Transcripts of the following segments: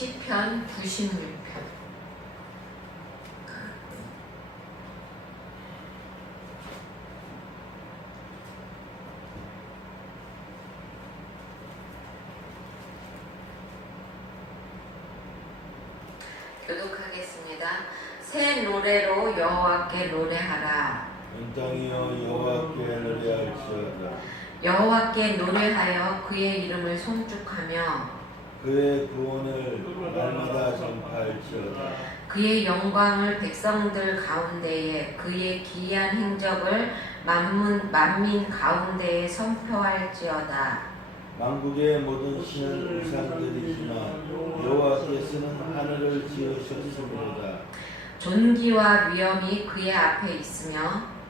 시편 96편. 교독하겠습니다. 새 노래로 여호와께 노래하라. 온 땅이여 여호와께 노래할지어다. 여호와께 노래하여 그의 이름을 송축하며 그의 구원을 날마다 전파할지어다. 그의 영광을 백성들 가운데에 그의 기이한 행적을 만민 가운데에 선포할지어다. 만국의 모든 신은 우상들이지만 여호와께서는 하늘을 지으셨습니다. 존귀와 위엄이 그의 앞에 있으며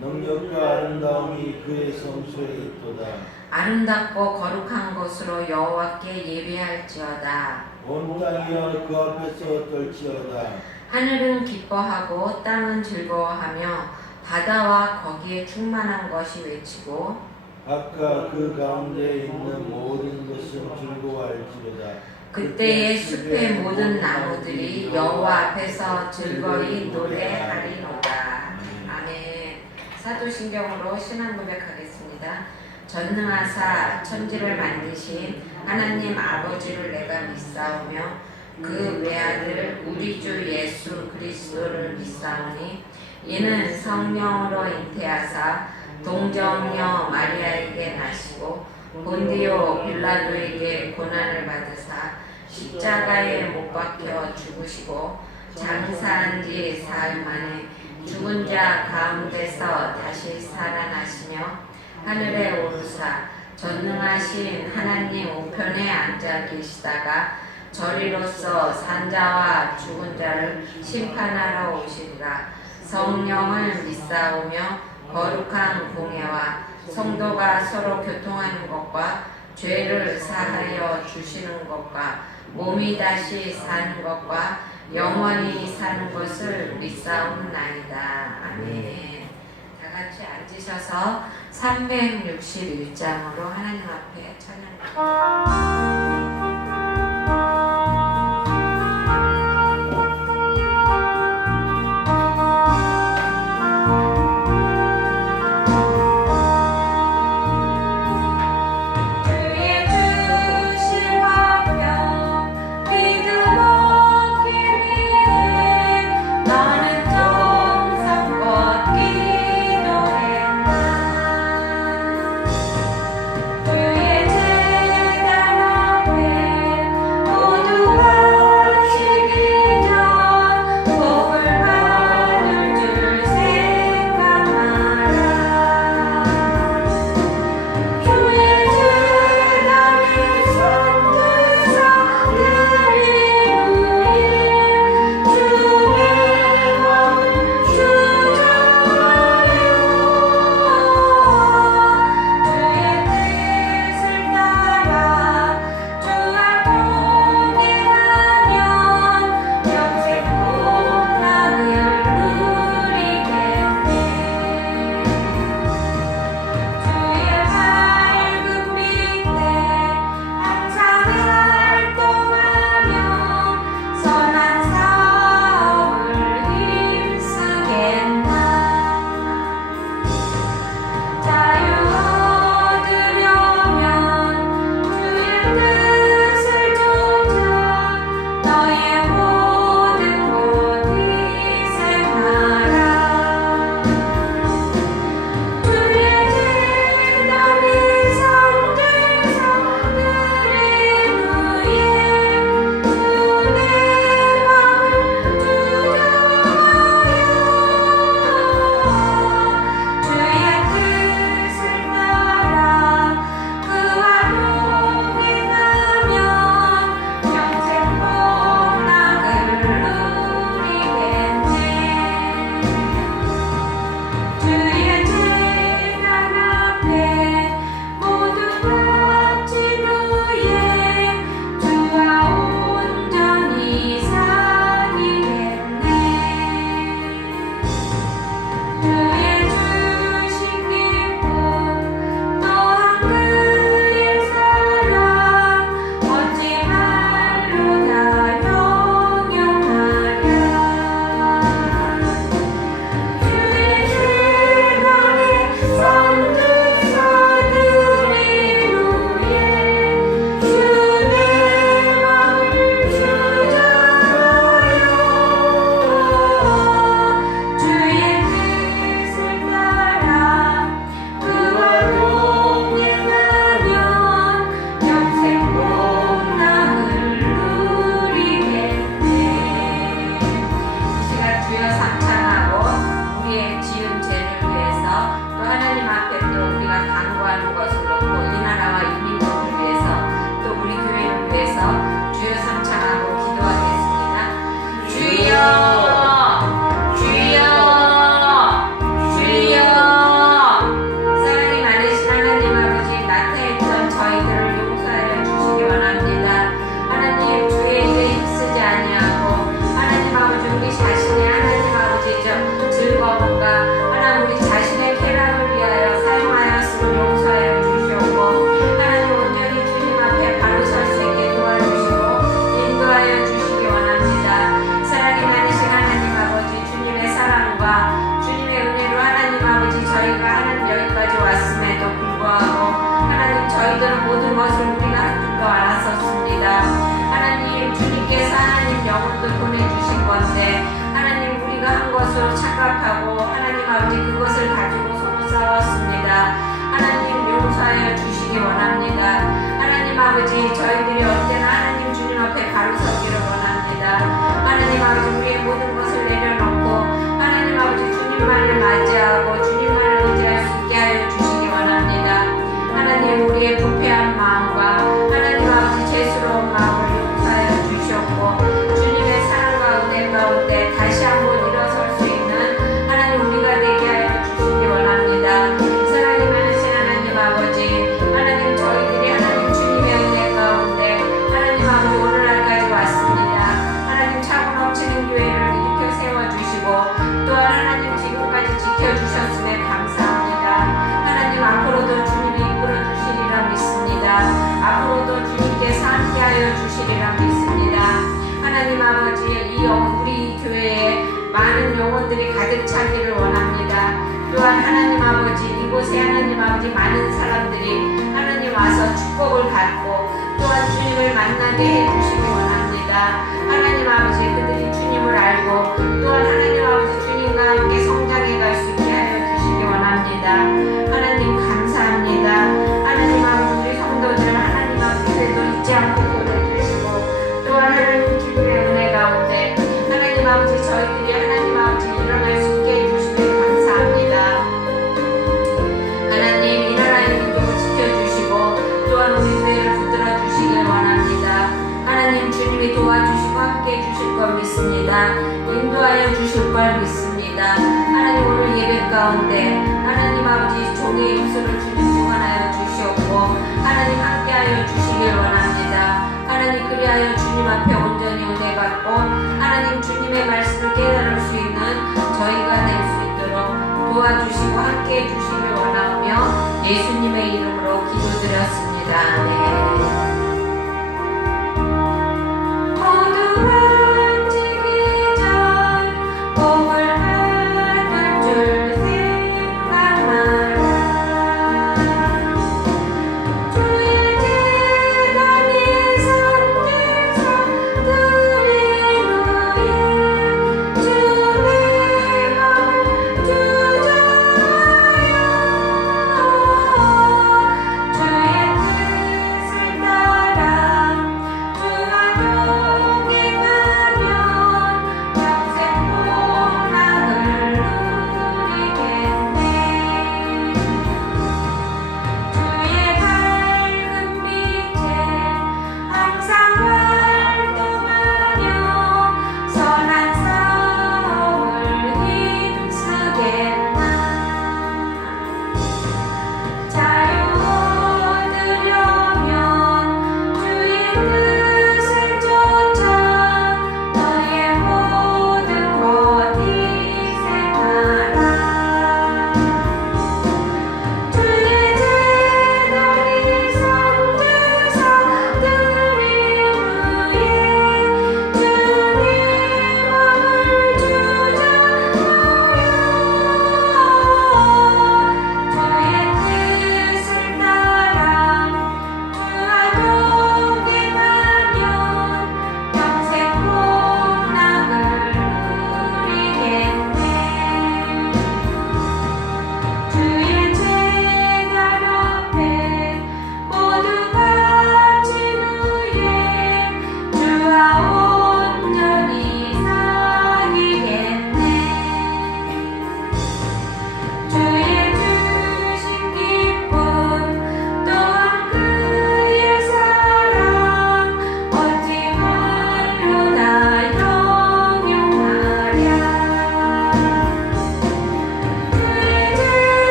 능력과 아름다움이 그의 성소에 있도다. 아름답고 거룩한 곳으로 여호와께 예배할지어다. 온 땅이여 그 앞에서 떨지어다. 하늘은 기뻐하고 땅은 즐거워하며 바다와 거기에 충만한 것이 외치고 각각 그 가운데 있는 모든 것은 즐거워할지로다. 그때의 숲의 모든 나무들이 여호와 앞에서 즐거이 노래하리로다. 아멘. 사도신경으로 신앙 고백하겠습니다. 전능하사 천지를 만드신 하나님 아버지를 내가 믿사오며 그 외아들 우리 주 예수 그리스도를 믿사오니 이는 성령으로 잉태하사 동정녀 마리아에게 나시고 본디오 빌라도에게 고난을 받으사 십자가에 못 박혀 죽으시고 장사한 지 사흘 만에 죽은 자 가운데서 다시 살아나시며 하늘에 오르사 전능하신 하나님 우편에 앉아 계시다가 저리로서 산자와 죽은 자를 심판하러 오시리라. 성령을 믿사오며 거룩한 공예와 성도가 서로 교통하는 것과 죄를 사하여 주시는 것과 몸이 다시 사는 것과 영원히 사는 것을 믿사옵나이다. 아멘. 다 같이 앉으셔서 361장으로 하나님 앞에 찬양합니다. 그의 모든 것을 우리가 한줄도 알았었습니다. 하나님 주님께서 하나님 영혼도 보내주신 건데 하나님 우리가 한 것으로 착각하고 하나님 아버지 그것을 가지고 속상했습니다. 하나님 용서하여 주시기 원합니다. 하나님 아버지 저희들이 언제나 하나님 주님 앞에 바로 서기를 원합니다. 하나님 아버지 우리의 모든 것을 내려놓고 하나님 아버지 주님만을 맞이하고 주님만을 의지할 수 있게 하여 주시기 원합니다. 하나님 우리의 부패한 마음과 하나님 아버지 죄스러운 마음을 용서하여 주시옵고 주님의 사랑과 은혜 가운데 다시 한번 일어설 수 있는 하나님 우리가 되게 하여 주시기 원합니다. 사랑이 많으신 하나님 아버지 하나님 저희들이 하나님 주님의 은혜 가운데 하나님 아버지 오늘날까지 왔습니다. 하나님 차고 넘치는 교회를 일으켜 세워주시고 또한 하나님 지금까지 지켜주셨음에 감사합니다. 하나님 앞으로도 주님이 이끌어 주시리라 믿습니다. 앞으로도 주님께서 함께하여 주시리라 믿습니다. 하나님 아버지 이 우리 교회에 많은 영혼들이 가득 차기를 원합니다. 또한 하나님 아버지 이곳에 하나님 아버지 많은 사람들이 하나님 와서 축복을 받고 또한 주님을 만나게 해주시기 원합니다. 하나님 아버지 그들이 주님을 알고 또한 하나님 아버지 주님과 함께 성장해 갈 수 있게 하여 주시기 원합니다. 하나님 감사합니다. 하나님 아버지 우리 성도들 하나님 앞에도 잊지 않고 보내주시고 또한 하나님 주님의 은혜 가운데 하나님 아버지 저희들이 하나님 아버지 일어날 수 있게 해주시니 감사합니다. 하나님 이 나라의 민족을 지켜주시고 또한 우리 교회를 붙들어 주시길 원합니다. 하나님 주님이 도와주시고 함께 해주실 걸 믿습니다. 인도하여 주실 걸 믿습니다. 하나님 오늘 예배 가운데 하나님 아버지 종의 입술을 주님 주관하여 주시옵고 하나님 함께하여 주시길 원합니다. 하나님 그리하여 주님 앞에 온전히 은혜 받고 하나님 주님의 말씀을 깨달을 수 있는 저희가 될 수 있도록 도와주시고 함께해 주시길 원하며 예수님의 이름으로 기도드렸습니다. 아멘. 주의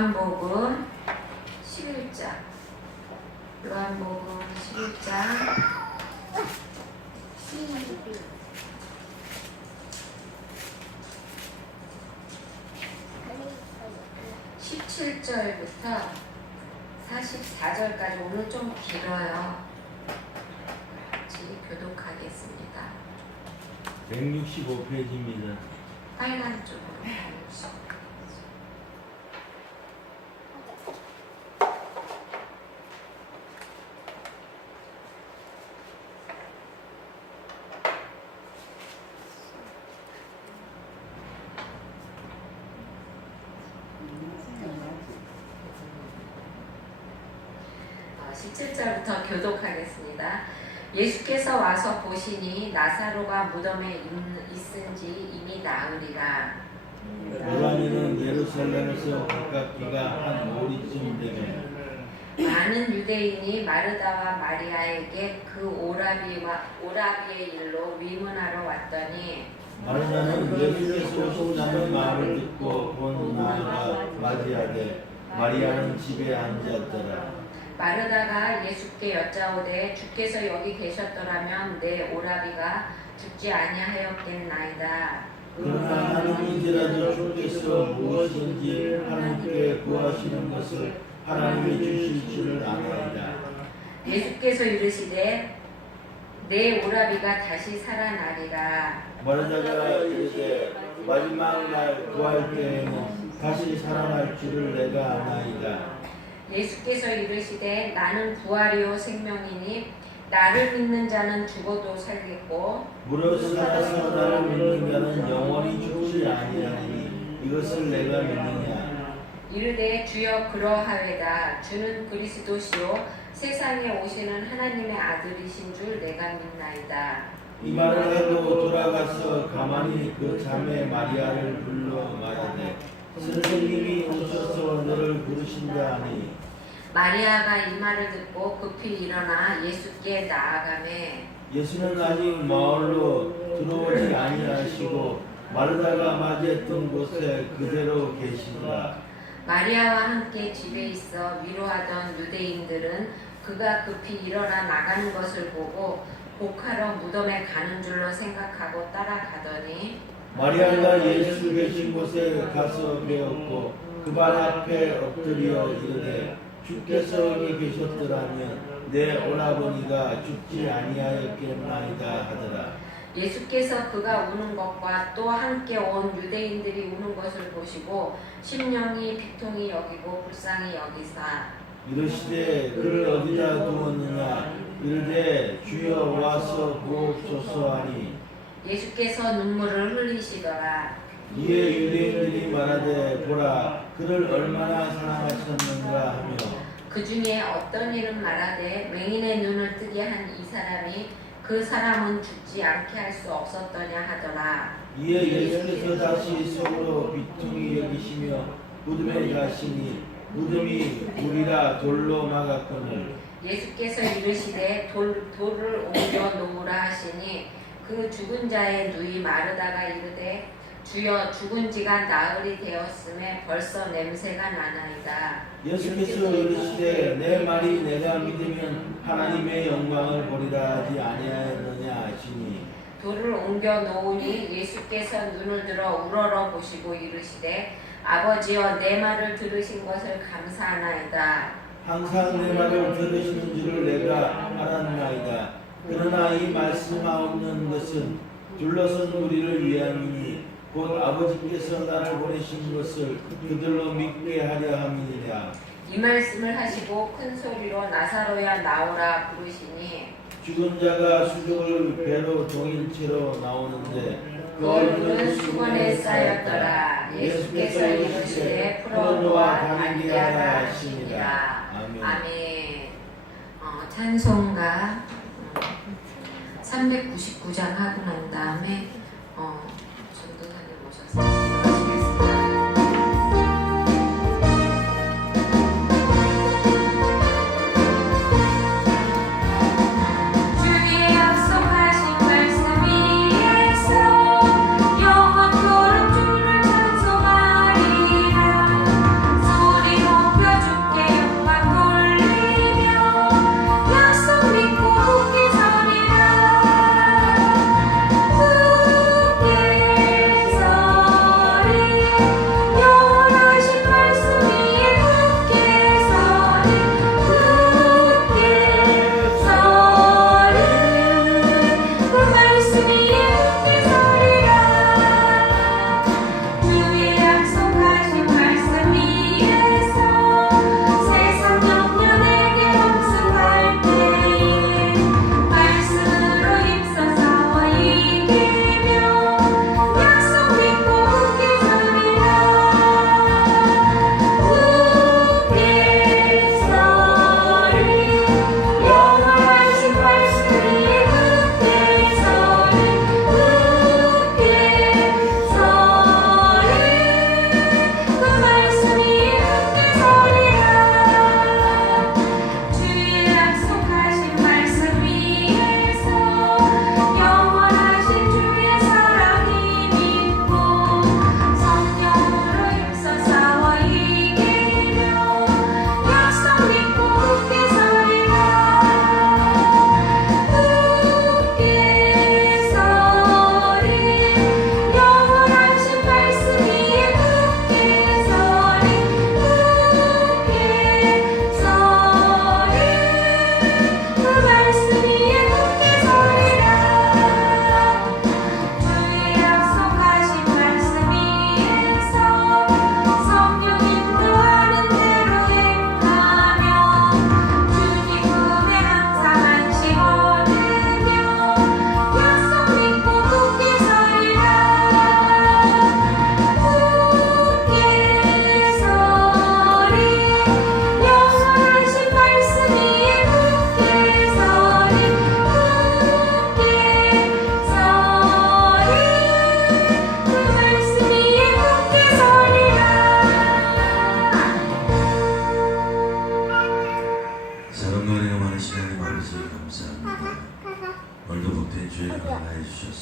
요한복음 11장. 요한복음 11장 17절부터 44절까지 오늘 좀 길어요. 같이 교독하겠습니다. 165페이지입니다. 빨간 쪽으로 가주시고. 어, 17절부터 교독하겠습니다. 예수께서 와서 보시니 나사로가 무덤에 있은지 이미 나으리라. 요한이는 예루살렘에서 가깝기가 한 5리쯤 되매 많은 유대인이 마르다와 마리아에게 그 오라비의 일로 위문하러 왔더니 마르다는 예수께서 오신다는 말을 듣고 본 나가 맞이하되 마리아는 집에 앉았더라. 마르다가 예수께 여짜오되 주께서 여기 계셨더라면 내 오라비가 죽지 아니하였겠나이다. 그러나 나는 이제라도 주께서 무엇인지 하나님께 구하시는 것을 하나님이 주실 줄을 아나이다. 예수께서 이르시되 내 오라비가 다시 살아나리라. 마르다가 이르되 마지막 날 구할 때에는 다시 살아날 줄을 내가 아나이다. 예수께서 이르시되 나는 부활이요 생명이니 나를 믿는 자는 죽어도 살겠고 무릇 살아서 나를 믿는 자는 영원히 죽지 아니하니 이것을 내가 믿느냐. 이르되 주여 그러하외다. 주는 그리스도시요 세상에 오시는 하나님의 아들이신 줄 내가 믿나이다. 이 말을 하고 돌아가서 가만히 그 자매 마리아를 불러 말하되 선생님이 오셔서 너를 부르신다 하니 마리아가 이 말을 듣고 급히 일어나 예수께 나아가매 예수는 아직 마을로 들어오지 아니하시고 마르다가 맞이했던 곳에 그대로 계시더라. 마리아와 함께 집에 있어 위로하던 유대인들은 그가 급히 일어나 나가는 것을 보고 복하러 무덤에 가는 줄로 생각하고 따라가더니 마리아가 예수 계신 곳에 가서 배웠고 그 발 앞에 엎드려 이르되 주께서 여기 계셨더라면 내 오라버니가 죽지 아니하였겠나이다 하더라. 예수께서 그가 우는 것과 또 함께 온 유대인들이 우는 것을 보시고 심령이 비통히 여기고 불쌍히 여기사 이르시되 그를 어디다 두었느냐. 이르되 주여 와서 보옵소서 하니 예수께서 눈물을 흘리시더라. 이에 유대인들이 말하되 보라 그를 얼마나 사랑하셨는가 하며 그 중에 어떤 이는 말하되 맹인의 눈을 뜨게 한 이 사람이 그 사람은 죽지 않게 할 수 없었더냐 하더라. 이에 예수께서 다시 속으로 비통히 여기시며 무덤에 가시니 무덤이 불이라 돌로 막았거늘 예수께서 이르시되 돌을 옮겨 놓으라 하시니 그 죽은 자의 누이 마르다가 이르되 주여 죽은 지가 나흘이 되었음에 벌써 냄새가 나나이다. 예수께서 이르시되 내 말이 내가 믿으면 하나님의 영광을 보리라 하지 아니하였느냐 하시니 돌을 옮겨 놓으니 예수께서 눈을 들어 우러러 보시고 이르시되 아버지여 내 말을 들으신 것을 감사하나이다. 항상 내 말을 들으시는 줄을 내가 알았나이다. 그러나 이 말씀하옵는 것은 둘러선 우리를 위함이니 곧 아버지께서 나를 보내신 것을 그들로 믿게 하려 함이니라. 이 말씀을 하시고 큰 소리로 나사로야 나오라 부르시니 죽은 자가 수족을 배로 동인 채로 나오는데 그 얼굴은 수건에 쌓였더라. 예수께서 이르시되 풀어놓아 다니게 하라 하시니라. 아멘. 찬송가 399장 하고 난 다음에 전도사님 오셔서 기도하시겠습니다. 주의 약속하신 말씀 위에서 영원토록 주를 찬송하리라. 소리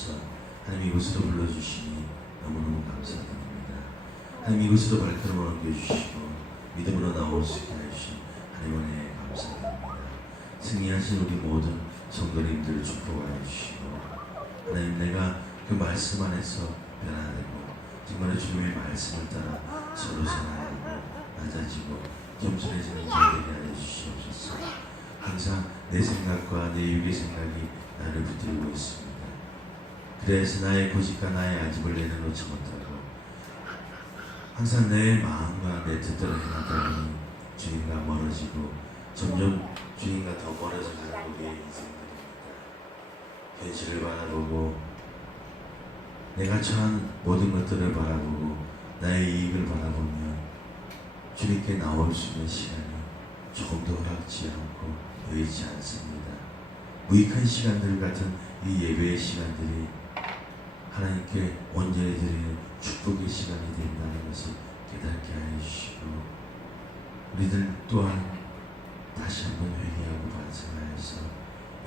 주셔서 하나님 이곳으로 불러주시니 너무너무 감사드립니다. 하나님 이곳으로 발걸음을 옮겨주시고 믿음으로 나올 수 있게 해주신 하나님 은혜에 감사드립니다. 승리하신 우리 모든 성도님들 축복하여 주시고 하나님 내가 그 말씀 안에서 변화되고 정말 주님의 말씀을 따라 서로 사랑하고 낮아지고 겸손해지는 자들이 하여 주시옵소서. 항상 내 생각과 내 육의 생각이 나를 붙들고 있습니다. 그래서 나의 고집과 나의 아집을 내려놓지 못하고 항상 내 마음과 내 뜻대로 행하다 보니 주님과 멀어지고 점점 주님과 더 멀어지는 우리의 인생들입니다. 현실을 바라보고 내가 처한 모든 것들을 바라보고 나의 이익을 바라보면 주님께 나올 수 있는 시간이 조금도 허락지 않고 보이지 않습니다. 무익한 시간들 같은 이 예배의 시간들이 하나님께 온전히 드리는 축복의 시간이 된다는 것을 깨닫게 하여 주시고 우리들 또한 다시 한번 회개하고 반성하여서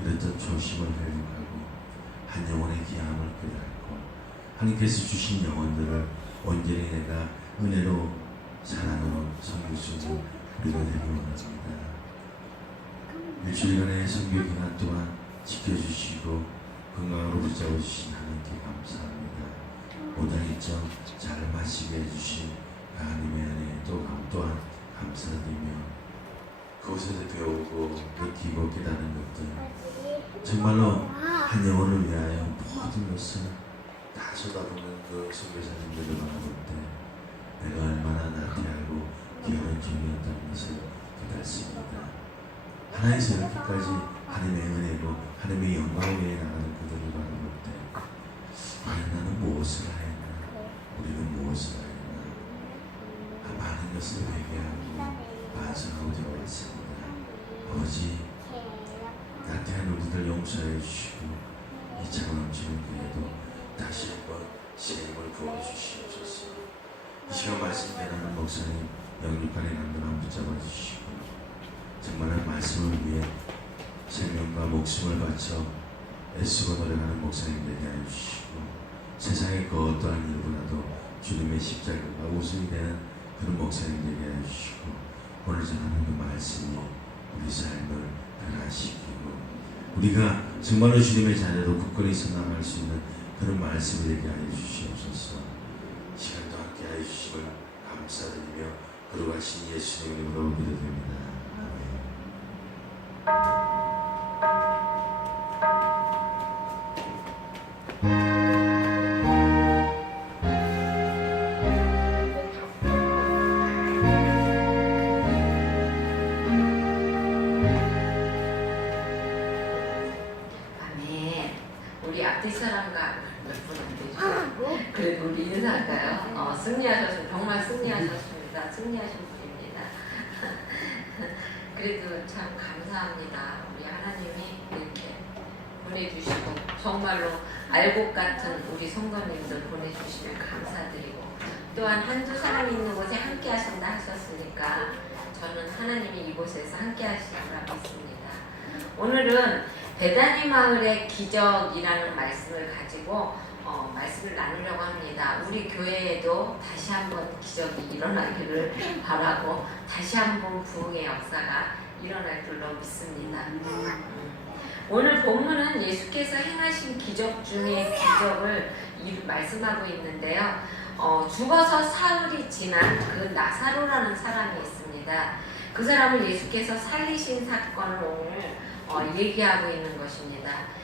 이랬던 조심을 회복하고 한 영혼의 귀함을 깨닫고 하나님께서 주신 영혼들을 온전히 내가 은혜로 사랑으로 섬길 수 있는 우리가 되기 원합니다. 일주일간의 선교 기간 동안 지켜주시고 건강으로 붙잡아주신 하나님께 감사합니다. 모든 일정 잘 마치게 해주신 하나님의 은혜에 또한 감사드리며 그곳에서 배우고 느끼고 깨닫는 것들 정말로 한 영혼을 위하여 모든 것을 다 쏟아부는 그 선교사님들을 바라볼 때 내가 얼마나 나태하고 게으른 중이었다는 것을 깨닫습니다. 하나에서 이렇게까지 하나님의 은혜고 하나님의 영광을 위해 나가는 그들을 바라볼 때 과연 나는 무엇을 하였나 우리는 무엇을 하였나 많은 것을 회개하고 반성하고 들어왔습니다. 아버지 나태한 우리들 용서해 주시고 이 차가 넘치는 교회도 다시 한번 시행을 부어주시옵소서. 이 시간 말씀 전하는 목사님 영육간의 강건함 붙잡아 주시고 정말 말씀을 위해 생명과 목숨을 바쳐 애쓰고 노력하는 목사님 되게 하여 주시고 세상의 그 어떠한 일보다도 주님의 십자가가 우선이 되는 그런 목사님 되게 하여 주시고 오늘 전하는 그 말씀이 우리 삶을 변화시키고 우리가 정말로 주님의 자녀로 굳건히 서 나갈 수 있는 그런 말씀이 되게 하여 주시옵소서. 시간도 함께 하여 주시고 감사드리며 거룩하신 예수님 이름으로 기도드립니다. 우리 앞뒤 사람과 몇 분 안 되죠? 그래도 우리 인사할까요? 승리하셨습니다. 정말 승리하셨습니다. 승리하신 분입니다. 그래도 참 감사합니다. 우리 하나님이 이렇게 보내주시고 정말로 알곡 같은 우리 성도님들 보내주시면 감사드리고 또한 한두 사람이 있는 곳에 함께 하신다 하셨으니까 저는 하나님이 이곳에서 함께 하시리라 믿습니다. 오늘은 베다니 마을의 기적이라는 말씀을 가지고 말씀을 나누려고 합니다. 우리 교회에도 다시 한번 기적이 일어나기를 바라고 다시 한번 부흥의 역사가 일어날 줄로 믿습니다. 오늘 본문은 예수께서 행하신 기적 중에 기적을 말씀하고 있는데요. 죽어서 사흘이 지난 그 나사로라는 사람이 있습니다. 그 사람을 예수께서 살리신 사건을 오늘 얘기하고 있는 것입니다.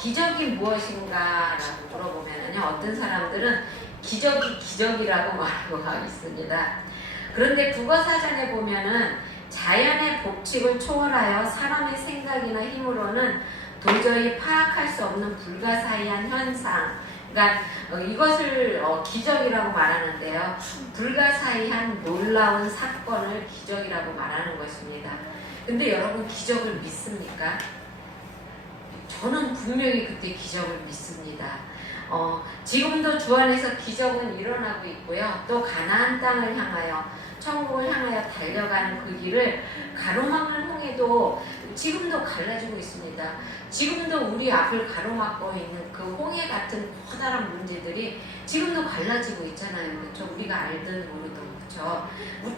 기적이 무엇인가 라고 물어보면요, 어떤 사람들은 기적이 기적이라고 말하고 있습니다. 그런데 국어사전에 보면은 자연의 법칙을 초월하여 사람의 생각이나 힘으로는 도저히 파악할 수 없는 불가사의한 현상, 그러니까 이것을 기적이라고 말하는데요. 불가사의한 놀라운 사건을 기적이라고 말하는 것입니다. 근데 여러분 기적을 믿습니까? 저는 분명히 그때 기적을 믿습니다. 지금도 주 안에서 기적은 일어나고 있고요. 또 가나안 땅을 향하여 천국을 향하여 달려가는 그 길을 가로막는 홍해도 지금도 갈라지고 있습니다. 지금도 우리 앞을 가로막고 있는 그 홍해 같은 커다란 문제들이 지금도 갈라지고 있잖아요. 그렇죠? 우리가 알든 모르든. 그렇죠?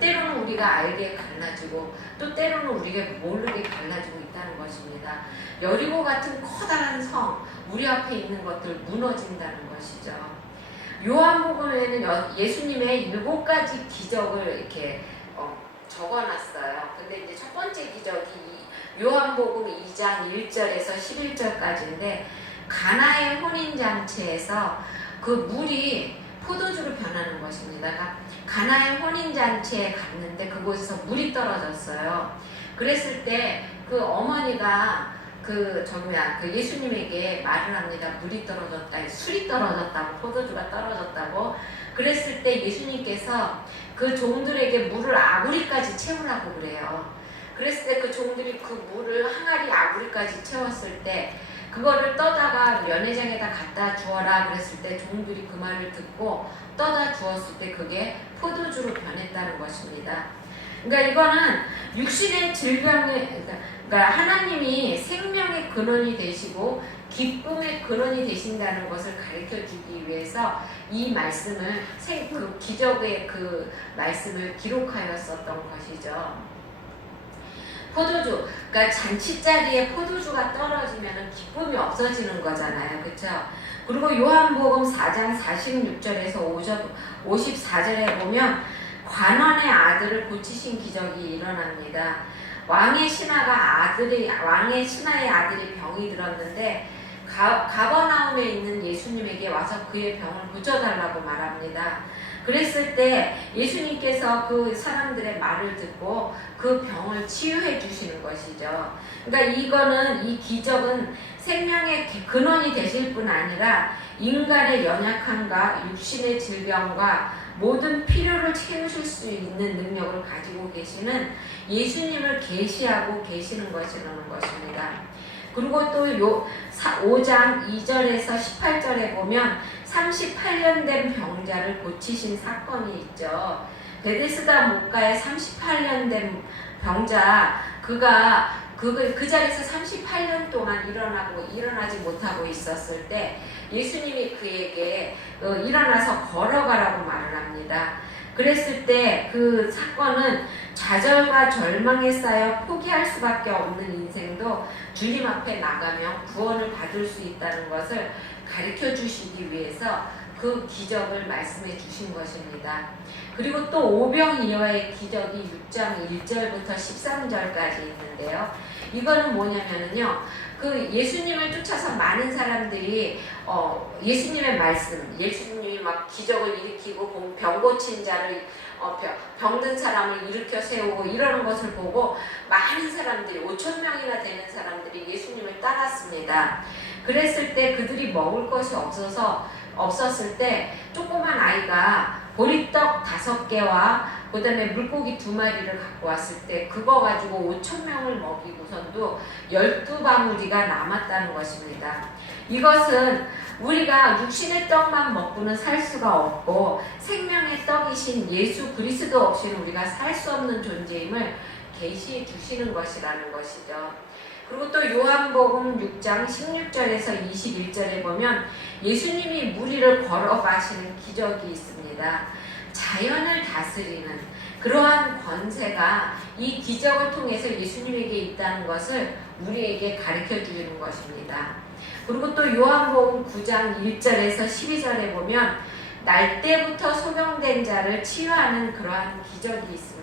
때로는 우리가 알게 갈라지고 또 때로는 우리가 모르게 갈라지고 있다는 것입니다. 여리고 같은 커다란 성, 우리 앞에 있는 것들 무너진다는 것이죠. 요한복음에는 예수님의 7가지 기적을 이렇게 적어놨어요. 근데 이제 첫 번째 기적이 요한복음 2장 1절에서 11절까지인데 가나의 혼인잔치에서 그 물이 포도주로 변하는 것입니다. 그러니까 가나의 혼인잔치에 갔는데 그곳에서 물이 떨어졌어요. 그랬을 때 그 어머니가 그 예수님에게 말을 합니다. 물이 떨어졌다, 술이 떨어졌다고, 포도주가 떨어졌다고. 그랬을 때 예수님께서 그 종들에게 물을 아구리까지 채우라고 그래요. 그랬을 때 그 종들이 그 물을 항아리 아구리까지 채웠을 때 그거를 떠다가 연회장에다 갖다 주어라 그랬을 때 종들이 그 말을 듣고 떠다 주었을 때 그게 포도주로 변했다는 것입니다. 그러니까 이거는 육신의 질병에, 그러니까 하나님이 생명의 근원이 되시고 기쁨의 근원이 되신다는 것을 가르쳐주기 위해서 이 말씀을 그 기적의 그 말씀을 기록하였었던 것이죠. 포도주, 그러니까 잔치자리에 포도주가 떨어지면 기쁨이 없어지는 거잖아요. 그렇죠? 그리고 요한복음 4장 46절에서 54절에 보면 관원의 아들을 고치신 기적이 일어납니다. 왕의 신하의 아들이 병이 들었는데 가버나움에 있는 예수님에게 와서 그의 병을 고쳐달라고 말합니다. 그랬을 때 예수님께서 그 사람들의 말을 듣고 그 병을 치유해 주시는 것이죠. 그러니까 이 기적은 생명의 근원이 되실 뿐 아니라 인간의 연약함과 육신의 질병과 모든 필요를 채우실 수 있는 능력을 가지고 계시는 예수님을 계시하고 계시는 것이라는 것입니다. 그리고 또 5장 2절에서 18절에 보면 38년 된 병자를 고치신 사건이 있죠. 베데스다 목가에 38년 된 병자, 그가 그 자리에서 38년 동안 일어나지 못하고 있었을 때 예수님이 그에게 일어나서 걸어가라고 말을 합니다. 그랬을 때 그 사건은 좌절과 절망에 쌓여 포기할 수밖에 없는 인생도 주님 앞에 나가면 구원을 받을 수 있다는 것을 가르쳐 주시기 위해서 그 기적을 말씀해 주신 것입니다. 그리고 또 오병이어의 기적이 6장 1절부터 13절까지 있는데요. 이거는 뭐냐면요. 그 예수님을 쫓아서 많은 사람들이 예수님의 말씀, 예수님이 막 기적을 일으키고 병 고친 자를 병든 사람을 일으켜 세우고 이러는 것을 보고 많은 사람들이 5,000명이나 되는 사람들이 예수님을 따랐습니다. 그랬을 때 그들이 먹을 것이 없었을 때 조그만 아이가 보리떡 5개와 그 다음에 물고기 2마리를 갖고 왔을 때 그거 가지고 5,000명을 먹이고선도 12바구니가 남았다는 것입니다. 이것은 우리가 육신의 떡만 먹고는 살 수가 없고 생명의 떡이신 예수 그리스도 없이는 우리가 살 수 없는 존재임을 계시해 주시는 것이라는 것이죠. 그리고 또 요한복음 6장 16절에서 21절에 보면 예수님이 무리를 걸어가시는 기적이 있습니다. 자연을 다스리는 그러한 권세가 이 기적을 통해서 예수님에게 있다는 것을 우리에게 가르쳐 주는 것입니다. 그리고 또 요한복음 9장 1절에서 12절에 보면 날 때부터 소경된 자를 치유하는 그러한 기적이 있습니다.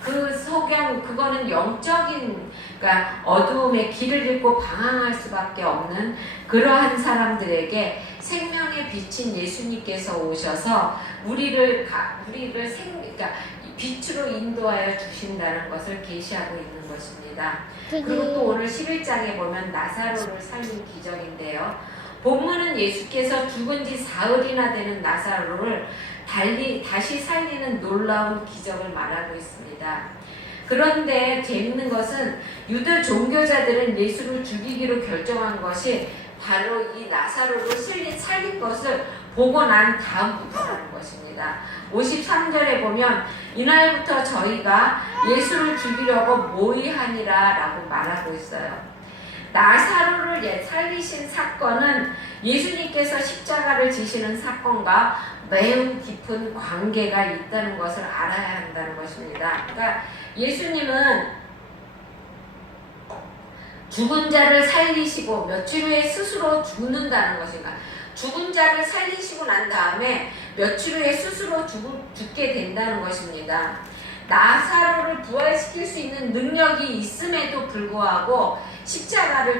그거는 영적인, 그러니까 어두움의 길을 잃고 방황할 수밖에 없는 그러한 사람들에게 생명의 빛인 예수님께서 오셔서 우리를 그러니까 빛으로 인도하여 주신다는 것을 계시하고 있는 것입니다. 그리고 또 오늘 11장에 보면 나사로를 살린 기적인데요. 본문은 예수께서 죽은 지 사흘이나 되는 나사로를 다시 살리는 놀라운 기적을 말하고 있습니다. 그런데 재밌는 것은 유대 종교자들은 예수를 죽이기로 결정한 것이 바로 이 나사로를 살린 것을 보고 난 다음부터라는 것입니다. 53절에 보면 이날부터 저희가 예수를 죽이려고 모의하니라 라고 말하고 있어요. 나사로를 살리신 사건은 예수님께서 십자가를 지시는 사건과 매우 깊은 관계가 있다는 것을 알아야 한다는 것입니다. 그러니까 예수님은 죽은 자를 살리시고 며칠 후에 스스로 죽는다는 것인가. 죽은 자를 살리시고 난 다음에 며칠 후에 스스로 죽게 된다는 것입니다. 나사로를 부활시킬 수 있는 능력이 있음에도 불구하고 십자가에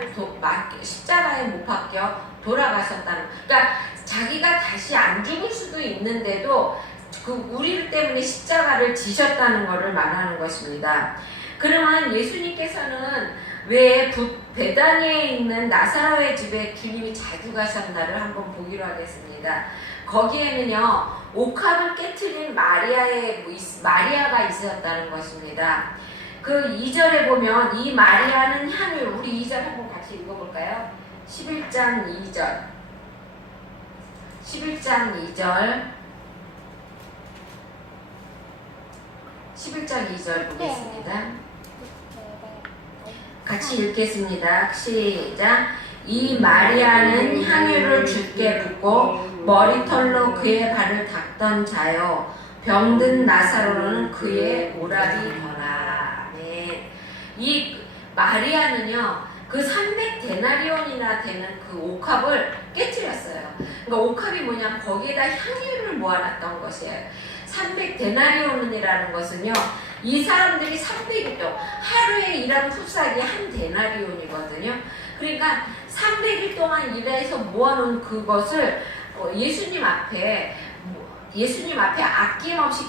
못 박혀 돌아가셨다는. 그러니까 자기가 다시 안 죽을 수도 있는데도 그 우리 때문에 십자가를 지셨다는 것을 말하는 것입니다. 그러면 예수님께서는 왜 베다니에 있는 나사로의 집에 주님이 자주 가셨나를 한번 보기로 하겠습니다. 거기에는요, 옥합을 깨트린 마리아가 있었다는 것입니다. 그 2절에 보면 이 마리아는 향유, 우리 2절 한번 같이 읽어볼까요? 11장 2절. 11장 2절. 11장 2절 보겠습니다. 같이 읽겠습니다. 시작. 이 마리아는 향유를 주께 붓고 머리털로 그의 발을 닦던 자요, 병든 나사로는 그의 오라리더라. 네. 이 마리아는요, 그 300데나리온이나 되는 그 옥합을 깨뜨렸어요. 그러니까 옥합이 뭐냐, 거기에다 향유를 모아놨던 것이에요. 300데나리온이라는 것은요, 이 사람들이 300일 동안 하루에 일한 푸삭이 한 데나리온이거든요. 그러니까 300일 동안 일해서 모아놓은 그것을 예수님 앞에 아낌없이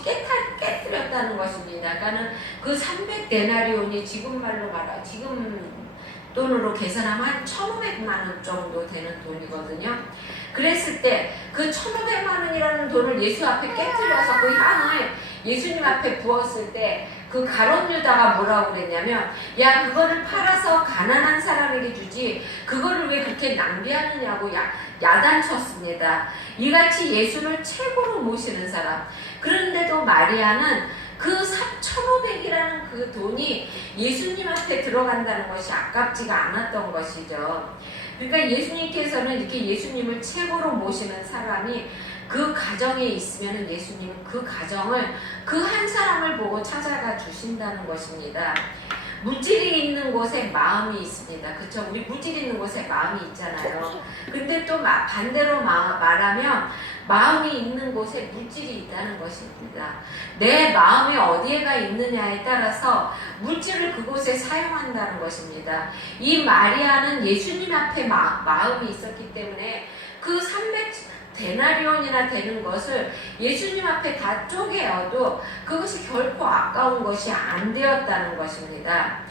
깨뜨렸다는 것입니다. 그러니까 그 300데나리온이 지금 돈으로 계산하면 한 1,500만 원 정도 되는 돈이거든요. 그랬을 때 그 1,500만 원이라는 돈을 예수 앞에 깨뜨려서 그 향을 예수님 앞에 부었을 때 그 가룟 유다가 뭐라고 그랬냐면, 야, 그거를 팔아서 가난한 사람에게 주지 그거를 왜 그렇게 낭비하느냐고 야단쳤습니다. 이같이 예수를 최고로 모시는 사람. 그런데도 마리아는 그 3,500이라는 그 돈이 예수님 앞에 들어간다는 것이 아깝지가 않았던 것이죠. 그러니까 예수님께서는 이렇게 예수님을 최고로 모시는 사람이 그 가정에 있으면 예수님은 그 가정을 그 한 사람을 보고 찾아가 주신다는 것입니다. 물질이 있는 곳에 마음이 있습니다. 그렇죠? 우리 물질 있는 곳에 마음이 있잖아요. 근데 또 반대로 말하면 마음이 있는 곳에 물질이 있다는 것입니다. 내 마음이 어디에가 있느냐에 따라서 물질을 그곳에 사용한다는 것입니다. 이 마리아는 예수님 앞에 마음이 있었기 때문에 그 300데나리온이나 되는 것을 예수님 앞에 다 쪼개어도 그것이 결코 아까운 것이 안 되었다는 것입니다.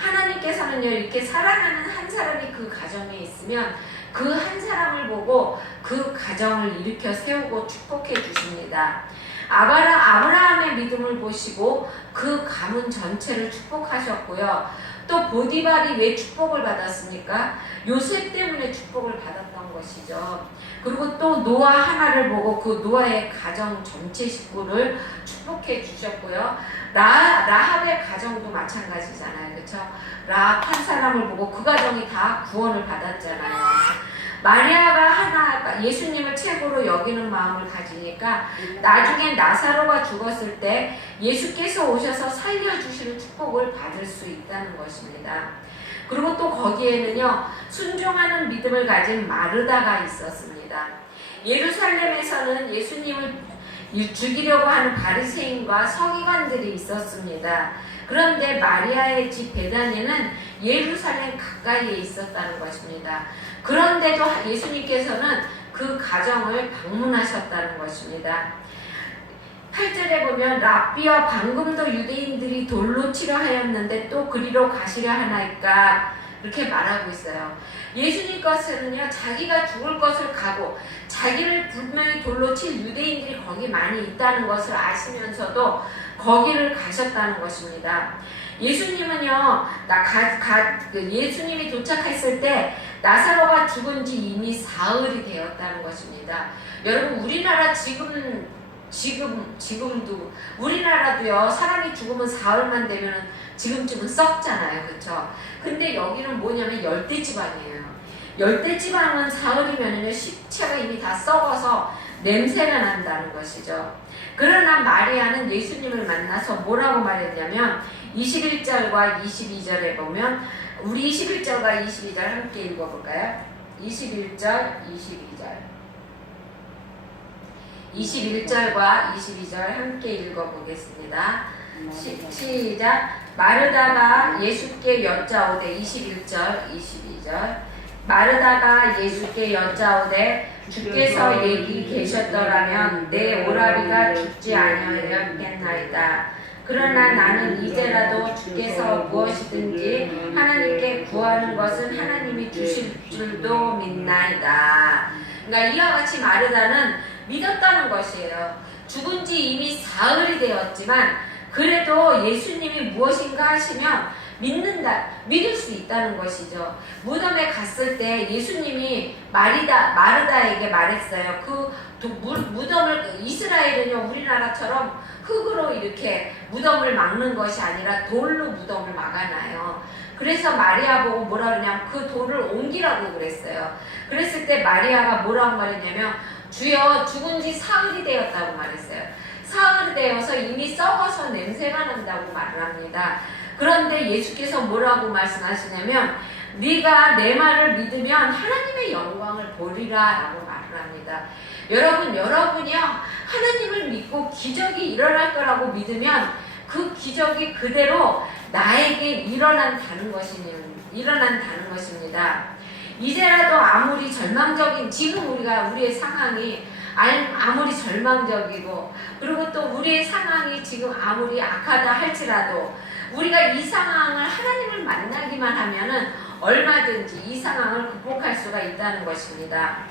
하나님께서는요, 이렇게 사랑하는 한 사람이 그 가정에 있으면 그 한 사람을 보고 그 가정을 일으켜 세우고 축복해 주십니다. 아브라함의 믿음을 보시고 그 가문 전체를 축복하셨고요. 또 보디발이 왜 축복을 받았습니까? 요셉 때문에 축복을 받았던 것이죠. 그리고 또 노아 하나를 보고 그 노아의 가정 전체 식구를 축복해 주셨고요. 라합의 가정도 마찬가지잖아요. 그렇죠? 라합 한 사람을 보고 그 가정이 다 구원을 받았잖아요. 마리아가 예수님을 최고로 여기는 마음을 가지니까 나중에 나사로가 죽었을 때 예수께서 오셔서 살려주시는 축복을 받을 수 있다는 것입니다. 그리고 또 거기에는요, 순종하는 믿음을 가진 마르다가 있었습니다. 예루살렘에서는 예수님을 죽이려고 하는 바리새인과 서기관들이 있었습니다. 그런데 마리아의 집 베다니는 예루살렘 가까이에 있었다는 것입니다. 그런데도 예수님께서는 그 가정을 방문하셨다는 것입니다. 8절에 보면 랍비여, 방금도 유대인들이 돌로 치려 하였는데 또 그리로 가시려 하나이까, 이렇게 말하고 있어요. 예수님 것은요, 자기가 죽을 것을 가고 자기를 분명히 돌로 칠 유대인들이 거기 많이 있다는 것을 아시면서도 거기를 가셨다는 것입니다. 예수님은요, 예수님이 도착했을 때 나사로가 죽은 지 이미 사흘이 되었다는 것입니다. 여러분, 우리나라 지금도 우리나라도요, 사람이 죽으면 사흘만 되면 지금쯤은 썩잖아요. 그쵸? 근데 여기는 뭐냐면 열대지방이에요. 열대지방은 사흘이면은요, 시체가 이미 다 썩어서 냄새가 난다는 것이죠. 그러나 마리아는 예수님을 만나서 뭐라고 말했냐면 21절과 22절에 보면, 우리 21절과 22절 함께 읽어볼까요? 21절, 21절과 22절 함께 읽어보겠습니다. 시작. 마르다가 예수께 여짜오되, 21절, 22절. 마르다가 예수께 여짜오되 주께서 여기 계셨더라면 내 오라비가 죽지 아니하였겠나이다. 그러나 나는 이제라도 주께서 무엇이든지 하나님께 구하는 것은 하나님이 주실 줄도 믿나이다. 그러니까 이와 같이 마르다는 믿었다는 것이에요. 죽은 지 이미 사흘이 되었지만 그래도 예수님이 무엇인가 하시면 믿을 수 있다는 것이죠. 무덤에 갔을 때 예수님이 마르다에게 말했어요. 무덤을, 이스라엘은요, 우리나라처럼 흙으로 이렇게 무덤을 막는 것이 아니라 돌로 무덤을 막아놔요. 그래서 마리아 보고 뭐라 그러냐면 그 돌을 옮기라고 그랬어요. 그랬을 때 마리아가 뭐라고 말했냐면, 주여, 죽은 지 사흘이 되었다고 말했어요. 사흘이 되어서 이미 썩어서 냄새가 난다고 말을 합니다. 그런데 예수께서 뭐라고 말씀하시냐면, 네가 내 말을 믿으면 하나님의 영광을 보리라 라고 말을 합니다. 여러분이요, 하나님을 믿고 기적이 일어날 거라고 믿으면 그 기적이 그대로 나에게 일어난다는 것입니다. 이제라도 아무리 절망적인, 지금 우리의 상황이 아무리 절망적이고, 그리고 또 우리의 상황이 지금 아무리 악하다 할지라도 우리가 이 상황을, 하나님을 만나기만 하면은 얼마든지 이 상황을 극복할 수가 있다는 것입니다.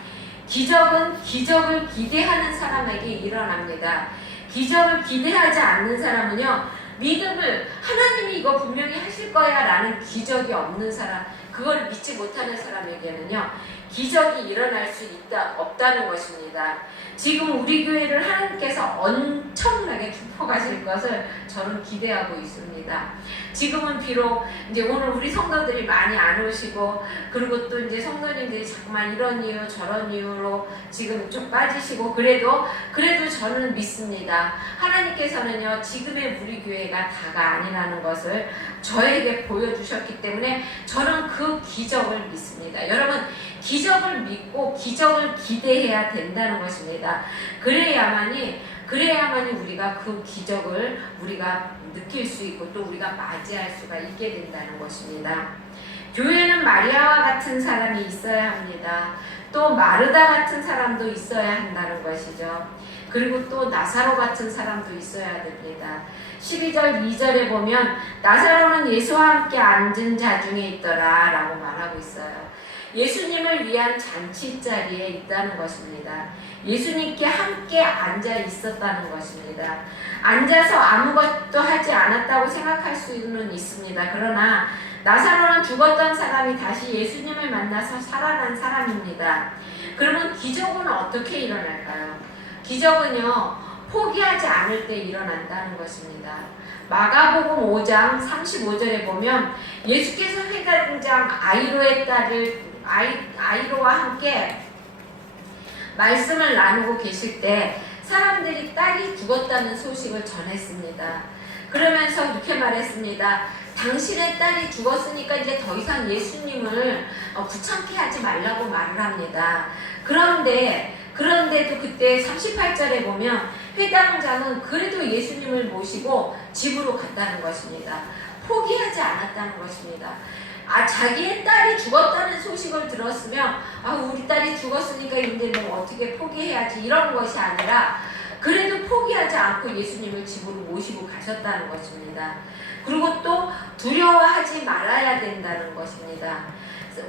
기적은 기적을 기대하는 사람에게 일어납니다. 기적을 기대하지 않는 사람은요, 믿음을, 하나님이 이거 분명히 하실 거야 라는 기적이 없는 사람, 그걸 믿지 못하는 사람에게는요, 기적이 일어날 수 없다는 것입니다. 지금 우리 교회를 하나님께서 엄청나게 축복하실 것을 저는 기대하고 있습니다. 지금은 비록 이제 오늘 우리 성도들이 많이 안 오시고, 그리고 또 이제 성도님들이 자꾸만 이런 이유 저런 이유로 지금 좀 빠지시고, 그래도 저는 믿습니다. 하나님께서는요, 지금의 우리 교회가 다가 아니라는 것을 저에게 보여주셨기 때문에 저는 그 기적을 믿습니다. 여러분, 기적을 믿고 기적을 기대해야 된다는 것입니다. 그래야만이 우리가 그 기적을 우리가 느낄 수 있고 또 우리가 맞이할 수가 있게 된다는 것입니다. 교회는 마리아와 같은 사람이 있어야 합니다. 또 마르다 같은 사람도 있어야 한다는 것이죠. 그리고 또 나사로 같은 사람도 있어야 됩니다. 12절 2절에 보면 나사로는 예수와 함께 앉은 자 중에 있더라 라고 말하고 있어요. 예수님을 위한 잔치 자리에 있다는 것입니다. 예수님께 함께 앉아 있었다는 것입니다. 앉아서 아무것도 하지 않았다고 생각할 수는 있습니다. 그러나 나사로는 죽었던 사람이 다시 예수님을 만나서 살아난 사람입니다. 그러면 기적은 어떻게 일어날까요? 기적은요, 포기하지 않을 때 일어난다는 것입니다. 마가복음 5장 35절에 보면 예수께서 회당장 아이로와 함께 말씀을 나누고 계실 때 사람들이 딸이 죽었다는 소식을 전했습니다. 그러면서 이렇게 말했습니다. 당신의 딸이 죽었으니까 이제 더 이상 예수님을 귀찮게 하지 말라고 말을 합니다. 그런데도 그때 38절에 보면 회당장은 그래도 예수님을 모시고 집으로 갔다는 것입니다. 포기하지 않았다는 것입니다. 자기의 딸이 죽었다는 소식을 들었으면 우리 딸이 죽었으니까 이제 뭐 어떻게 포기해야지 이런 것이 아니라 그래도 포기하지 않고 예수님을 집으로 모시고 가셨다는 것입니다. 그리고 또 두려워하지 말아야 된다는 것입니다.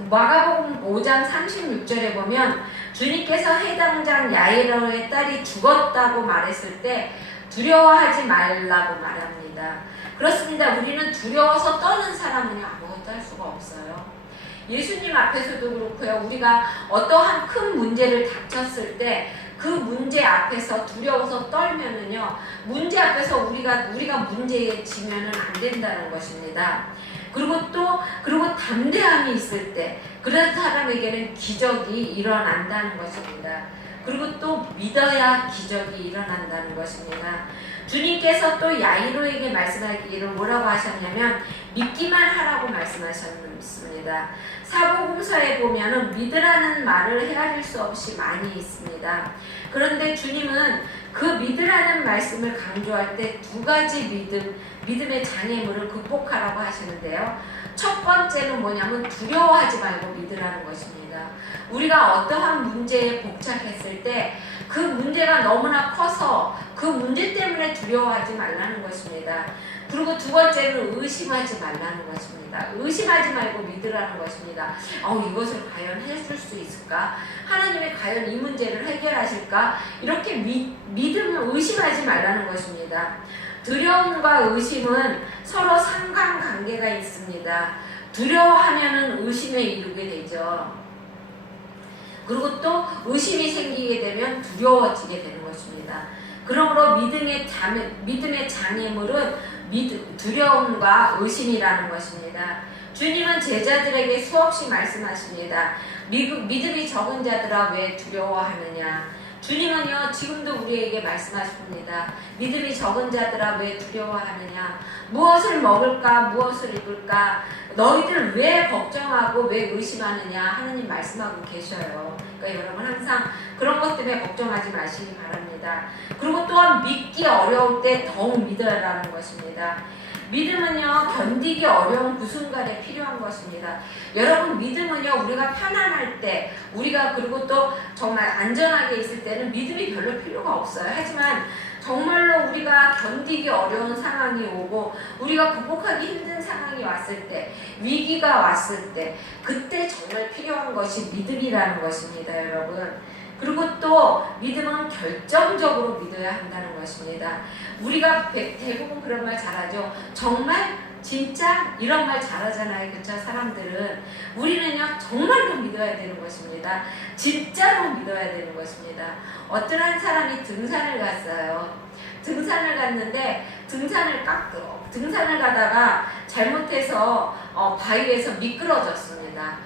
마가복음 5장 36절에 보면 주님께서 해당장 야이로의 딸이 죽었다고 말했을 때 두려워하지 말라고 말합니다. 그렇습니다. 우리는 두려워서 떠는 사람은 아무것도 할 수가 없어요. 예수님 앞에서도 그렇고요. 우리가 어떠한 큰 문제를 닥쳤을 때 그 문제 앞에서 두려워서 떨면은요, 문제 앞에서 우리가 문제에 지면은 안 된다는 것입니다. 그리고 담대함이 있을 때 그런 사람에게는 기적이 일어난다는 것입니다. 그리고 또 믿어야 기적이 일어난다는 것입니다. 주님께서 또 야이로에게 말씀하기를 뭐라고 하셨냐면 믿기만 하라고 말씀하셨습니다. 사복음서에 보면은 믿으라는 말을 헤아릴 수 없이 많이 있습니다. 그런데 주님은 그 믿으라는 말씀을 강조할 때 두 가지 믿음의 장애물을 극복하라고 하시는데요. 첫 번째는 뭐냐면 두려워하지 말고 믿으라는 것입니다. 우리가 어떠한 문제에 복착했을 때 그 문제가 너무나 커서 그 문제 때문에 두려워하지 말라는 것입니다. 그리고 두 번째는 의심하지 말라는 것입니다. 의심하지 말고 믿으라는 것입니다. 이것을 과연 해줄 수 있을까? 하나님이 과연 이 문제를 해결하실까? 이렇게 믿음을 의심하지 말라는 것입니다. 두려움과 의심은 서로 상관관계가 있습니다. 두려워하면은 의심에 이르게 되죠. 그리고 또 의심이 생기게 되면 두려워지게 되는 것입니다. 그러므로 믿음의 장애물은 두려움과 의심이라는 것입니다. 주님은 제자들에게 수없이 말씀하십니다. 믿음이 적은 자들아 왜 두려워하느냐. 주님은요 지금도 우리에게 말씀하십니다. 믿음이 적은 자들아 왜 두려워하느냐. 무엇을 먹을까 무엇을 입을까 너희들 왜 걱정하고 왜 의심하느냐 하느님 말씀하고 계셔요. 그러니까 여러분 항상 그런 것 때문에 걱정하지 마시기 바랍니다. 그리고 또한 믿기 어려울 때 더욱 믿어라는 것입니다. 믿음은요 견디기 어려운 그 순간에 필요한 것입니다. 여러분 믿음은요 우리가 편안할 때 우리가 그리고 또 정말 안전하게 있을 때는 믿음이 별로 필요가 없어요. 하지만 정말로 우리가 견디기 어려운 상황이 오고 우리가 극복하기 힘든 상황이 왔을 때 위기가 왔을 때 그때 정말 필요한 것이 믿음이라는 것입니다. 여러분 그리고 또 믿음은 결정적으로 믿어야 한다는 것입니다. 우리가 대부분 그런 말 잘하죠. 정말? 진짜? 이런 말 잘하잖아요. 그쵸? 사람들은. 우리는요 정말로 믿어야 되는 것입니다. 진짜로 믿어야 되는 것입니다. 어떤 사람이 등산을 갔어요. 등산을 갔는데 등산을 가다가 잘못해서 바위에서 미끄러졌습니다.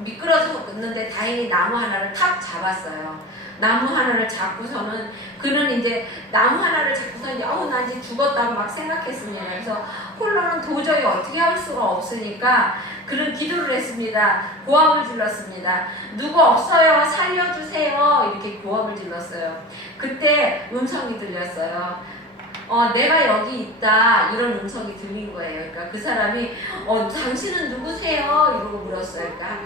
미끄러졌는데 다행히 나무 하나를 탁 잡았어요. 나무 하나를 잡고서는 그는 이제 나무 하나를 잡고서는 나 이제 죽었다고 막 생각했습니다. 그래서 홀로는 도저히 어떻게 할 수가 없으니까 그는 기도를 했습니다. 고함을 질렀습니다. 누구 없어요? 살려주세요. 이렇게 고함을 질렀어요. 그때 음성이 들렸어요. 내가 여기 있다 이런 음성이 들린 거예요. 그러니까 그 사람이 당신은 누구세요? 이러고 물었어요. 그러니까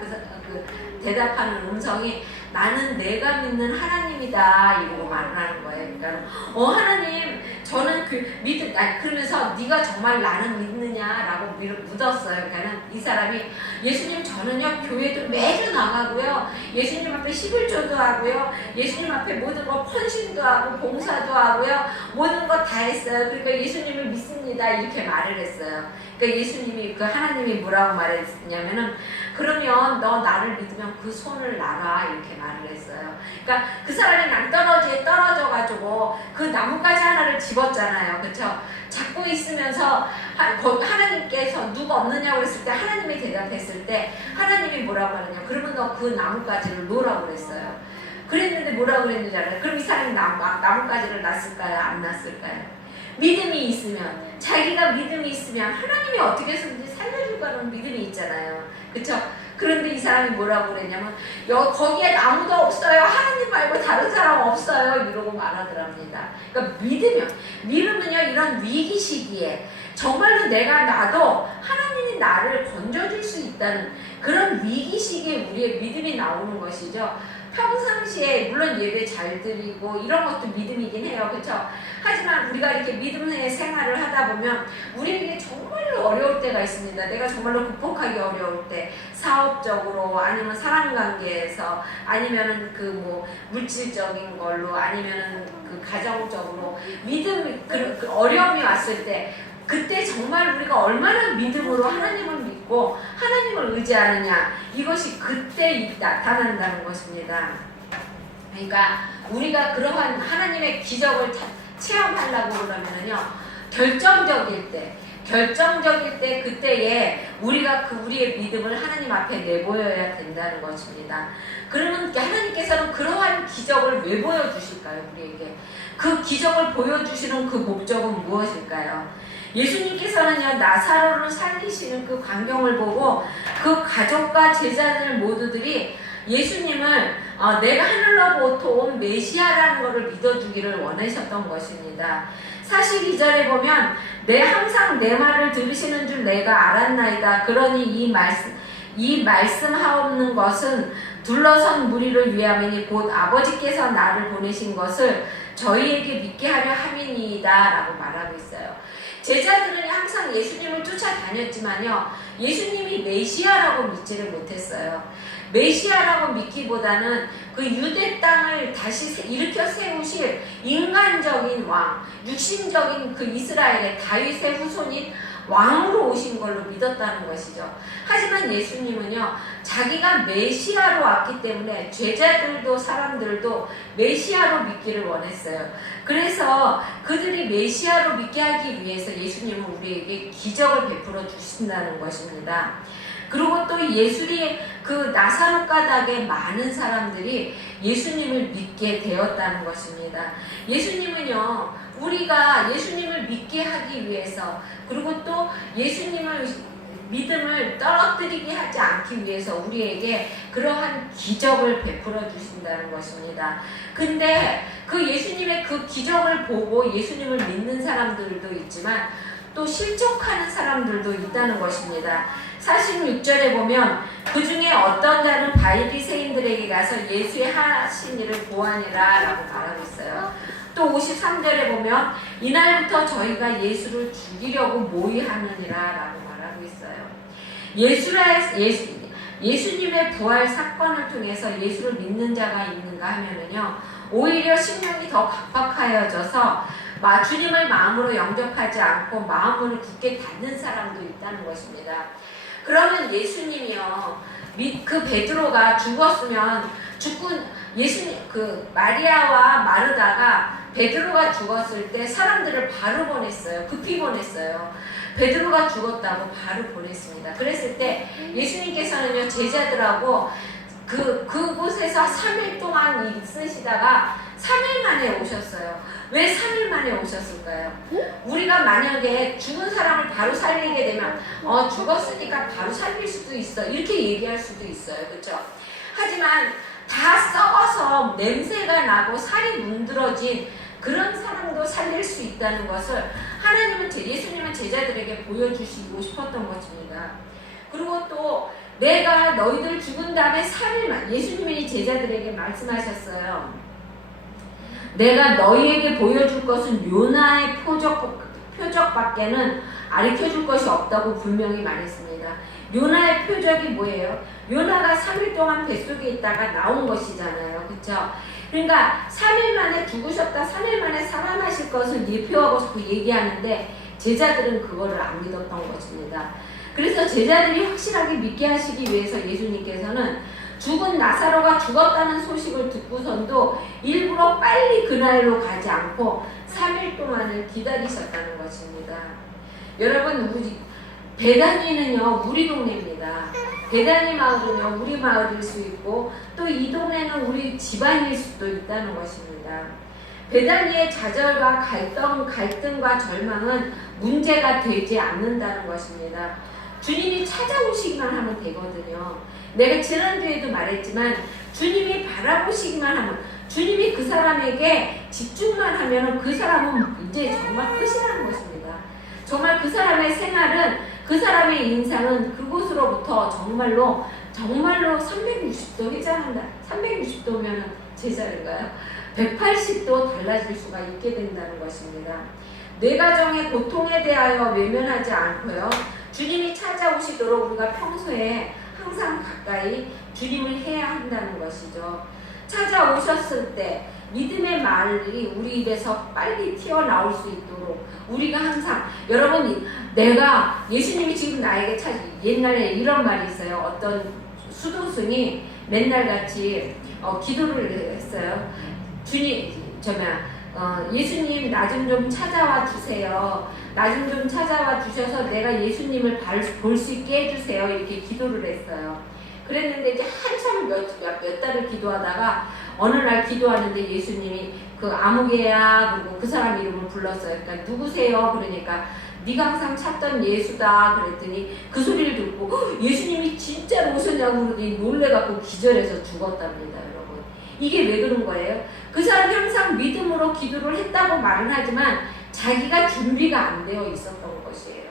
그 대답하는 음성이 나는 내가 믿는 하나님이다 이러고 말을 하는 거예요. 그러니까 하나님 저는 그러면서 네가 정말 나는 믿느냐라고 묻었어요. 그러니까 이 사람이 예수님 저는요 교회도 매주 나가고요 예수님 앞에 11조도 하고요 예수님 앞에 모든 거 헌신도 하고 봉사도 하고요 모든 거 다 했어요. 그러니까 예수님을 믿습니다 이렇게 말을 했어요. 그러니까 예수님이 하나님이 뭐라고 말했냐면은 그러면 너 나를 믿으면 그 손을 놔라 이렇게 말을 했어요. 그러니까 그 사람이 낭떠러지에 떨어져가지고 그 나뭇가지 하나를 집었잖아요. 그쵸? 잡고 있으면서 하나님께서 누가 없느냐고 그랬을 때 하나님이 대답했을 때 하나님이 뭐라고 하느냐 그러면 너 그 나뭇가지를 놓으라고 그랬어요. 그랬는데 뭐라고 그랬는지 알아요? 그럼 이 사람이 나뭇가지를 놨을까요? 안 놨을까요? 믿음이 있으면 자기가 믿음이 있으면 하나님이 어떻게 해서든지 살려줄 거라는 믿음이 있잖아요. 그쵸? 그런데 이 사람이 뭐라고 그랬냐면 거기에 아무도 없어요. 하나님 말고 다른 사람 없어요. 이러고 말하더랍니다. 그러니까 믿음은요 이런 위기 시기에 정말로 내가 나도 하나님이 나를 건져줄 수 있다는 그런 위기 시기에 우리의 믿음이 나오는 것이죠. 평상시에 물론 예배 잘 드리고 이런 것도 믿음이긴 해요. 그렇죠? 하지만 우리가 이렇게 믿음의 생활을 하다 보면 우리에게 정말로 어려울 때가 있습니다. 내가 정말로 극복하기 어려울 때 사업적으로 아니면 사람관계에서 아니면은 물질적인 걸로 아니면은 가정적으로 믿음 그 어려움이 왔을 때 그때 정말 우리가 얼마나 믿음으로 하나님을 믿고 하나님을 의지하느냐, 이것이 그때 나타난다는 것입니다. 그러니까 우리가 그러한 하나님의 기적을 체험하려고 그러면은요, 결정적일 때 그때에 우리가 우리의 믿음을 하나님 앞에 내보여야 된다는 것입니다. 그러면 하나님께서는 그러한 기적을 왜 보여주실까요? 우리에게 그 기적을 보여주시는 그 목적은 무엇일까요? 예수님께서는요, 나사로를 살리시는 그 광경을 보고 그 가족과 제자들 모두들이 예수님을 내가 하늘로부터 온 메시아라는 것을 믿어주기를 원하셨던 것입니다. 42절에 보면 항상 내 말을 들으시는 줄 내가 알았나이다. 그러니 이 말씀하옵는 것은 둘러선 무리를 위함이니 곧 아버지께서 나를 보내신 것을 저희에게 믿게 하려 함이니이다 라고 말하고 있어요. 제자들은 항상 예수님을 쫓아다녔지만요, 예수님이 메시아라고 믿지를 못했어요. 메시아라고 믿기보다는 그 유대 땅을 다시 일으켜 세우실 인간적인 왕, 육신적인 그 이스라엘의 다윗의 후손인 왕으로 오신 걸로 믿었다는 것이죠. 하지만 예수님은요, 자기가 메시아로 왔기 때문에 제자들도 사람들도 메시아로 믿기를 원했어요. 그래서 그들이 메시아로 믿게 하기 위해서 예수님은 우리에게 기적을 베풀어 주신다는 것입니다. 그리고 또 예수리 그 나사로 가닥에 많은 사람들이 예수님을 믿게 되었다는 것입니다. 예수님은요, 우리가 예수님을 믿게 하기 위해서, 그리고 또 예수님을 믿음을 떨어뜨리게 하지 않기 위해서 우리에게 그러한 기적을 베풀어 주신다는 것입니다. 근데 그 예수님의 그 기적을 보고 예수님을 믿는 사람들도 있지만 또 실족하는 사람들도 있다는 것입니다. 46절에 보면 그 중에 어떤 자는 바리새인들에게 가서 예수의 하신 일을 보아니라 라고 말하고 있어요. 또 53절에 보면 이날부터 저희가 예수를 죽이려고 모의하느니라 라고 말하고 있어요. 예수님의 부활 사건을 통해서 예수를 믿는 자가 있는가 하면은요, 오히려 심령이 더 각박하여져서 주님을 마음으로 영접하지 않고 마음을 굳게 닫는 사람도 있다는 것입니다. 그러면 예수님이요, 그 베드로가 죽었으면 마리아와 마르다가 베드로가 죽었을 때 사람들을 바로 보냈어요. 급히 보냈어요. 베드로가 죽었다고 바로 보냈습니다. 그랬을 때 예수님께서는요, 제자들하고 그곳에서 3일 동안 있으시다가 3일 만에 오셨어요. 왜 3일 만에 오셨을까요? 우리가 만약에 죽은 사람을 바로 살리게 되면 죽었으니까 바로 살릴 수도 있어, 이렇게 얘기할 수도 있어요. 그렇죠? 하지만 다 썩어서 냄새가 나고 살이 문드러진 그런 사람도 살릴 수 있다는 것을 예수님은 제자들에게 보여주시고 싶었던 것입니다. 그리고 또 내가 너희들 죽은 다음에 3일만, 예수님이 제자들에게 말씀하셨어요. 내가 너희에게 보여줄 것은 요나의 표적밖에는 가르쳐줄 것이 없다고 분명히 말했습니다. 요나의 표적이 뭐예요? 요나가 3일 동안 뱃속에 있다가 나온 것이잖아요. 그렇죠? 그러니까 3일 만에 죽으셨다, 3일 만에 살아나실 것을 예표하고 얘기하는데 제자들은 그거를 안 믿었던 것입니다. 그래서 제자들이 확실하게 믿게 하시기 위해서 예수님께서는 죽은 나사로가 죽었다는 소식을 듣고선도 일부러 빨리 그날로 가지 않고 3일 동안을 기다리셨다는 것입니다. 여러분, 베다니는요, 우리 동네입니다. 베다니 마을은요, 우리 마을일 수 있고 또 이 동네는 우리 집안일 수도 있다는 것입니다. 베다니의 좌절과 갈등과 절망은 문제가 되지 않는다는 것입니다. 주님이 찾아오시기만 하면 되거든요. 내가 지난주에도 말했지만 주님이 바라보시기만 하면, 주님이 그 사람에게 집중만 하면 그 사람은 이제 정말 끝이라는 것입니다. 정말 그 사람의 생활은, 그 사람의 인상은 그곳으로부터 정말로 360도 회전한다. 360도면 제자인가요? 180도 달라질 수가 있게 된다는 것입니다. 내 가정의 고통에 대하여 외면하지 않고요, 주님이 찾아오시도록 우리가 평소에 항상 가까이 주님을 해야 한다는 것이죠. 찾아오셨을 때 믿음의 말이 우리 입에서 빨리 튀어나올 수 있도록 우리가 항상 여러분 내가 예수님이 지금 나에게 옛날에 이런 말이 있어요. 어떤 수도승이 맨날 같이 기도를 했어요. 주님 예수님 나 좀 찾아와 주세요. 나 좀 찾아와 주셔서 내가 예수님을 볼 수 있게 해주세요. 이렇게 기도를 했어요. 그랬는데 이제 한참 몇 달을 기도하다가 어느 날 기도하는데 예수님이 그 아무개야 그리고 그 사람 이름을 불렀어요. 그러니까 누구세요? 그러니까 네가 항상 찾던 예수다 그랬더니 그 소리를 듣고 예수님이 진짜로 오셨냐고 그러더니 놀래갖고 기절해서 죽었답니다. 여러분 이게 왜 그런 거예요? 그 사람이 항상 믿음으로 기도를 했다고 말은 하지만 자기가 준비가 안 되어 있었던 것이에요.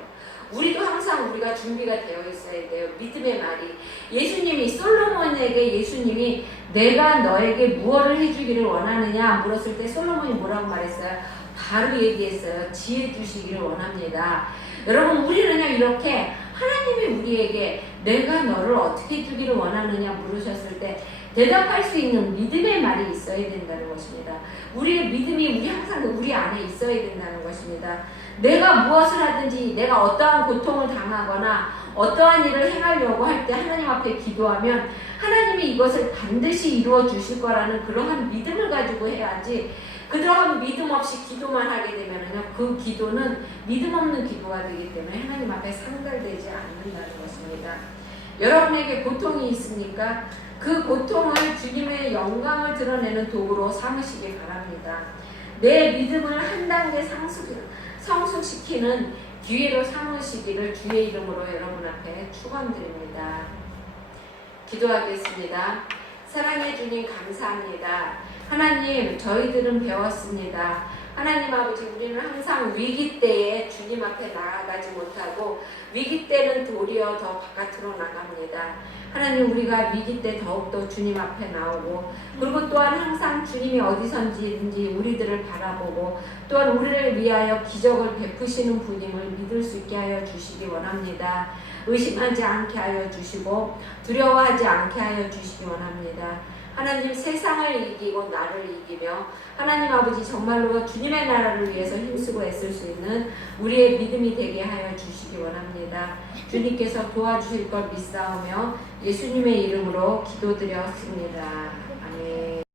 우리도 항상 우리가 준비가 되어 있어야 돼요. 믿음의 말이 예수님이 솔로몬에게 예수님이 내가 너에게 무엇을 해주기를 원하느냐 물었을 때 솔로몬이 뭐라고 말했어요? 바로 얘기했어요. 지혜 주시기를 원합니다. 여러분 우리는요 이렇게 하나님이 우리에게 내가 너를 어떻게 해주기를 원하느냐 물으셨을 때 대답할 수 있는 믿음의 말이 있어야 된다는 것입니다. 우리의 믿음이 항상 우리 안에 있어야 된다는 것입니다. 내가 무엇을 하든지 내가 어떠한 고통을 당하거나 어떠한 일을 행하려고 할 때 하나님 앞에 기도하면 하나님이 이것을 반드시 이루어 주실 거라는 그러한 믿음을 가지고 해야지 그러한 믿음 없이 기도만 하게 되면은요 그 기도는 믿음 없는 기도가 되기 때문에 하나님 앞에 상달되지 않는다는 것입니다. 여러분에게 고통이 있습니까? 그 고통을 주님의 영광을 드러내는 도구로 삼으시기 바랍니다. 내 믿음을 한 단계 성숙시키는 기회로 삼으시기를 주의 이름으로 여러분 앞에 축원드립니다. 기도하겠습니다. 사랑해 주님 감사합니다. 하나님 저희들은 배웠습니다. 하나님 아버지 우리는 항상 위기 때에 주님 앞에 나아가지 못하고 위기 때는 도리어 더 바깥으로 나갑니다. 하나님 우리가 위기 때 더욱더 주님 앞에 나오고 그리고 또한 항상 주님이 어디선지 우리들을 바라보고 또한 우리를 위하여 기적을 베푸시는 분임을 믿을 수 있게 하여 주시기 원합니다. 의심하지 않게 하여 주시고 두려워하지 않게 하여 주시기 원합니다. 하나님 세상을 이기고 나를 이기며 하나님 아버지 정말로 주님의 나라를 위해서 힘쓰고 애쓸 수 있는 우리의 믿음이 되게 하여 주시기 원합니다. 주님께서 도와주실 걸 믿사오며 예수님의 이름으로 기도드렸습니다. 아멘.